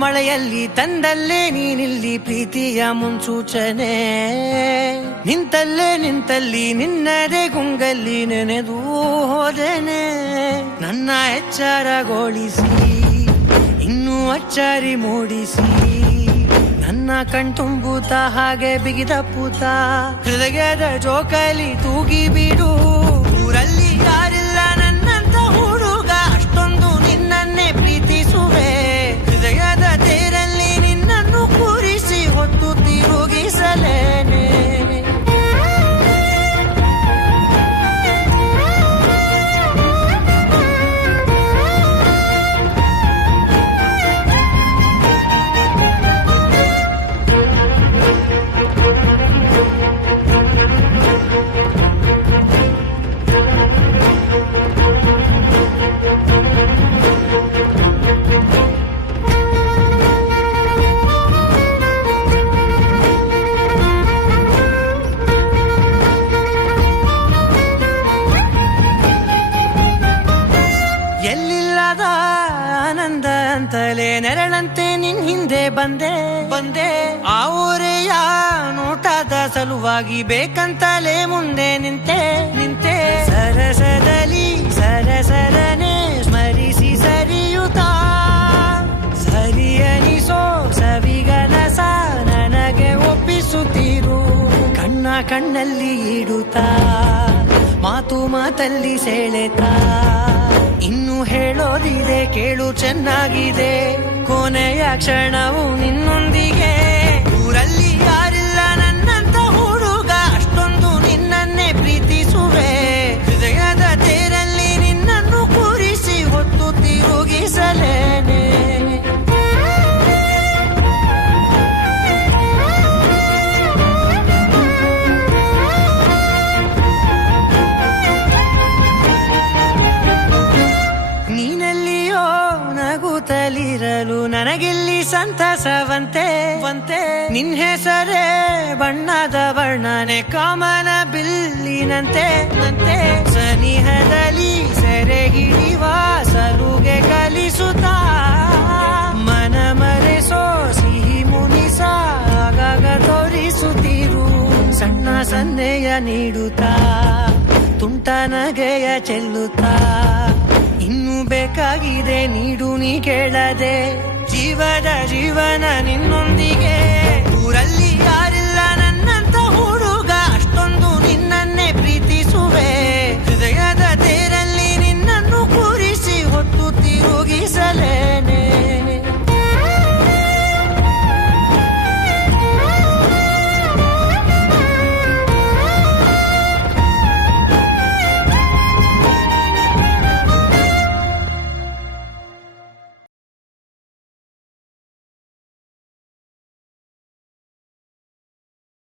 ಮಳೆಯಲ್ಲಿ ತಂದಲ್ಲೇ ನೀನಿಲ್ಲಿ ಪ್ರೀತಿಯ ಮುನ್ಸೂಚನೆ, ನಿಂತಲ್ಲಿ ನಿನ್ನದೇ ಗುಂಗಲ್ಲಿ ನೆನೆದು ಹೋದೆನೆ. ನನ್ನ ಎಚ್ಚರಗೊಳಿಸಿ ಇನ್ನೂ ಅಚ್ಚರಿ ಮೂಡಿಸಿ, ನನ್ನ ಕಣ್ತುಂಬುತ್ತ ಹಾಗೆ ಬಿಗಿದ ಪೂತ ಹೃದಯದ ಜೋಕಾಲಿ ತೂಗಿ ಬಿಡು. ಊರಲ್ಲಿ ಯಾರಿಲ್ಲ ನನ್ನಂತ ಹುಡುಗ, ಅಷ್ಟೊಂದು ನಿನ್ನನ್ನೇ ಪ್ರೀತಿಸುವೆ. ಹೃದಯದ ತೇರಲ್ಲಿ ನಿನ್ನನ್ನು ಕೂರಿಸಿ ಹೊತ್ತು ತಿರುಗಿಸಲೇನೆ. ಆನಂದ ಅಂತಲೇ ನೆರಳಂತೆ ನಿನ್ ಹಿಂದೆ ಬಂದೆ. ಆ ಊರೆಯ ನೋಟದ ಸಲುವಾಗಿ ಬೇಕಂತಲೇ ಮುಂದೆ ನಿಂತೆ. ಸರಸದಲ್ಲಿ ಸರಸರನೆ ಸ್ಮರಿಸಿ ಸರಿಯುತ್ತಾ, ಸರಿಯನಿಸೋ ಸವಿಗನಸ ನನಗೆ ಒಪ್ಪಿಸುತ್ತೀರು. ಕಣ್ಣಲ್ಲಿ ಇಡುತ್ತಾ, ಮಾತಲ್ಲಿ ಸೆಳೆತಾ, ಇನ್ನು ಹೇಳೋದಿದೆ ಕೇಳು ಚೆನ್ನಾಗಿದೆ. ಕೊನೆಯ ಕ್ಷಣವು ನಿನ್ನೊಂದಿಗೆ. ಊರಲ್ಲಿ ಯಾರಿಲ್ಲ ನನ್ನಂತ ಹುಡುಗ, ಅಷ್ಟೊಂದು ನಿನ್ನನ್ನೇ ಪ್ರೀತಿಸುವೆ. ಹೃದಯದ ತೇರಲ್ಲಿ ನಿನ್ನನ್ನು ಕೂರಿಸಿ ಹೊತ್ತು ತಿರುಗಿಸಲೇನೆ. ನೀನೆಲ್ಲಿಯೋ ನಗುತ್ತಲಿರಲು ನನಗಿಲ್ಲಿ ಸಂತಸವಂತೆ. ನಿನ್ ಹೆಸರೇ ಬಣ್ಣದ ವರ್ಣನೆ ಕಾಮನ ಬಿಲ್ಲಿನಂತೆ. ಸನಿಹದಲ್ಲಿ ಸೆರೆಗಿಳಿವ ಸಲುಗೆ ಕಲಿಸುತ್ತಾ, ಮನ ಮರೆಸೋ ಸಿಹಿ ಮುನಿಸ ಆಗಾಗ ತೋರಿಸುತ್ತೀರು. ಸಣ್ಣ ಸನ್ನೆಯ ನೀಡುತ್ತಾ, ತುಂಟ ನಗೆಯ ಚೆಲ್ಲುತ್ತಾ, ಇನ್ನು ಬೇಕಾಗಿದೆ ನೀಡು ನೀ ಕೇಳದೆ. ಜೀವನ ನಿನ್ನೊಂದಿಗೆ